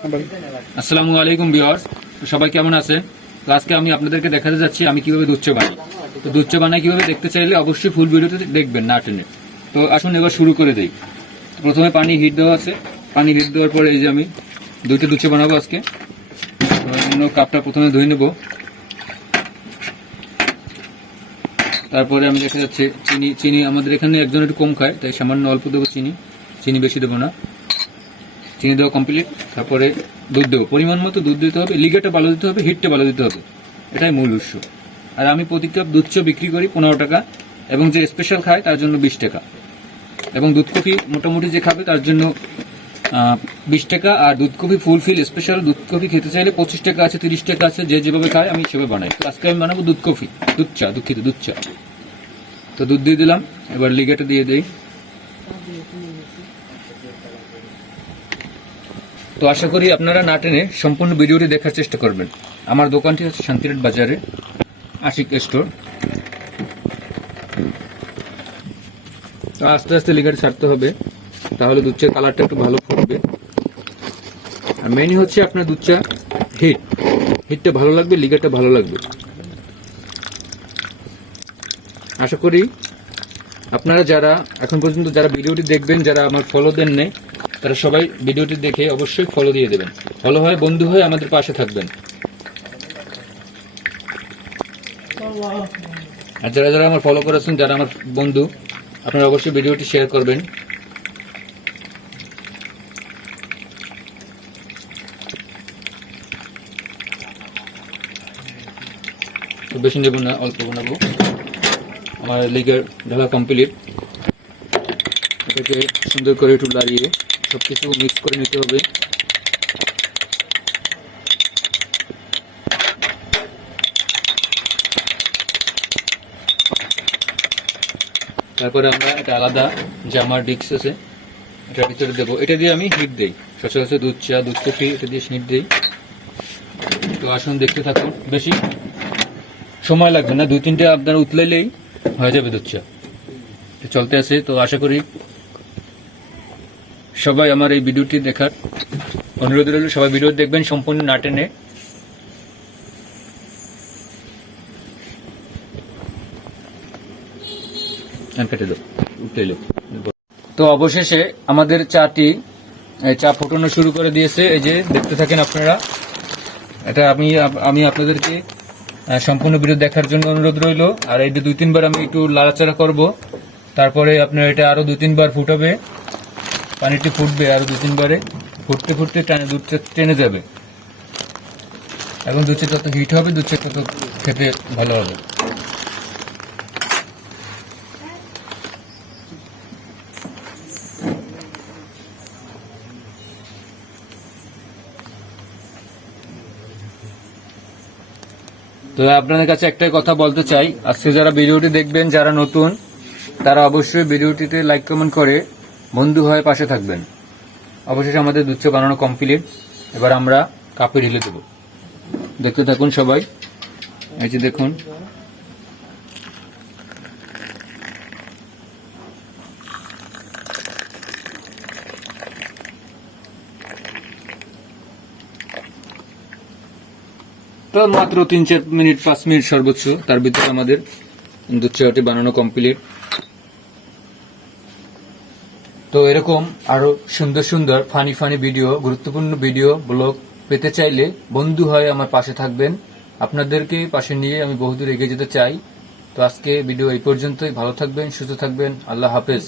আসসালামু আলাইকুম ভিউয়ার্স, সবাই কেমন আছেন? তো আজকে আমি আপনাদেরকে দেখাতে যাচ্ছি আমি কিভাবে দুধ চা বানাই। তো দুধ চা বানাই কিভাবে দেখতে চাইলে অবশ্যই ফুল ভিডিওতে দেখবেন, না টেনে। তো আসুন এবার শুরু করে দেই। প্রথমে পানি হিট দেওয়া আছে, পানি হিট দেওয়ার পরে এই যে আমি দুইটা দুধ চা বানাবো আজকে। কাপটা প্রথমে ধুয়ে নেব, তারপরে আমি দেখা যাচ্ছে চিনি আমাদের এখানে একজন একটু কম খায়, তাই সামান্য অল্প দেবো চিনি বেশি দেবো না। চিনি দেওয়া কমপ্লিট, তারপরে দুধ দেবো পরিমাণ মতো, দুধ দিতে হবে, লিগারটা ভালো দিতে হবে, হিটটা ভালো দিতে হবে, এটাই মূল উৎস। আর আমি প্রতি কাপ দুধ চা বিক্রি করি 15 টাকা, এবং যে স্পেশাল খায় তার জন্য 20 টাকা, এবং দুধ কফি মোটামুটি যে খাবে তার জন্য 20 টাকা। আর দুধ কফি ফুলফিল স্পেশাল দুধ কফি খেতে চাইলে 25 টাকা আছে, 30 টাকা আছে, যে যেভাবে খায় আমি সেভাবে বানাই। তো আজকে আমি বানাবো দুধ কফি, দুধ চা, দুধ চা। তো দুধ দিয়ে দিলাম, এবার লিগারটা দিয়ে দেই। তো আশা করি আপনারা না টেনে সম্পূর্ণ ভিডিওটি দেখার চেষ্টা করবেন। আমার দোকানটি হচ্ছে শান্তিরহাট বাজারে, আশিক স্টোর। তো আস্তে আস্তে লিগার ছাড়তে হবে, তাহলে দুধ চার কালারটা একটু ভালো ফুটবে। আর মেইনই হচ্ছে আপনার দুধ চা হিটটা ভালো লাগবে, লিগারটা ভালো লাগবে। আশা করি আপনারা যারা এখন পর্যন্ত যারা ভিডিওটি দেখবেন, যারা আমার ফলো দেন নেই, তারা সবাই ভিডিওটি দেখে অবশ্যই ফলো দিয়ে দেবেন। ফলো হয় বন্ধু হয়ে আমাদের পাশে থাকবেন। আর যারা যারা আমার ফলো করেছেন, যারা আমার বন্ধু, আপনারা অবশ্যই ভিডিওটি শেয়ার করবেন। তো বেশি নেব না, অল্প বানাবো। আমার লিগার ঢালা কমপ্লিট। এটাকে সুন্দর করে একটু লাড়িয়ে সবকিছু মিক্স করে নিতে হবে। তারপরে আমরা একটা আলাদা জামার ডিক্স আছে, এটার ভিতরে দেবো। এটা দিয়ে আমি হিট দিই, সচরাচর দুধ চা, দুধ কফি, এটা দিয়ে হিট দিই। তো আসুন দেখতে থাকুন, বেশি সময় লাগবে না, 2-3টে আপনার উতলাইলেই হয়ে যাবে দুধ চা। চলতে আছে। তো আশা করি সবাই আমার এই ভিডিওটি দেখার অনুরোধ রইল, সবাই ভিডিও দেখবেন সম্পূর্ণ না টেনে। তো অবশেষে আমাদের চা ফোটানো শুরু করে দিয়েছে, এই যে দেখতে থাকেন আপনারা। এটা আমি আপনাদেরকে সম্পূর্ণ ভিডিও দেখার জন্য অনুরোধ রইল। আর এই 2-3 বার আমি একটু লাড়াচাড়া করব, তারপরে আপনার এটা আরো 2-3 বার ফুটাবে, পানিটি ফুটবে আরো 2-3 বারে। ফুটতে ফুটতে দুধটা টেনে যাবে, এবং দুধ চা যত হিট হবে দুধ চা তত খেতে ভালো হবে। তো আপনাদের কাছে একটাই কথা বলতে চাই, আজকে যারা ভিডিওটি দেখবেন, যারা নতুন, তারা অবশ্যই ভিডিওটিতে লাইক কমেন্ট করে বন্ধু হয়ে পাশে থাকবেন। অবশেষে আমাদের দুধ চা বানানো কমপ্লিট। এবার আমরা কাপে ঢেলে দেব, দেখতে থাকুন সবাই। এই যে দেখুন, তো মাত্র 3-4 মিনিট, 5 মিনিট সর্বোচ্চ, তার ভিতরে আমাদের দুধ চাটি বানানো কমপ্লিট। তো এরকম আরো সুন্দর সুন্দর ফানি ভিডিও, গুরুত্বপূর্ণ ভিডিও, ব্লগ পেতে চাইলে বন্ধু হয়ে আমার পাশে থাকবেন। আপনাদেরকে পাশে নিয়ে আমি বহুদূর এগিয়ে যেতে চাই। তো আজকে ভিডিও এই পর্যন্তই। ভালো থাকবেন, সুস্থ থাকবেন। আল্লাহ হাফেজ।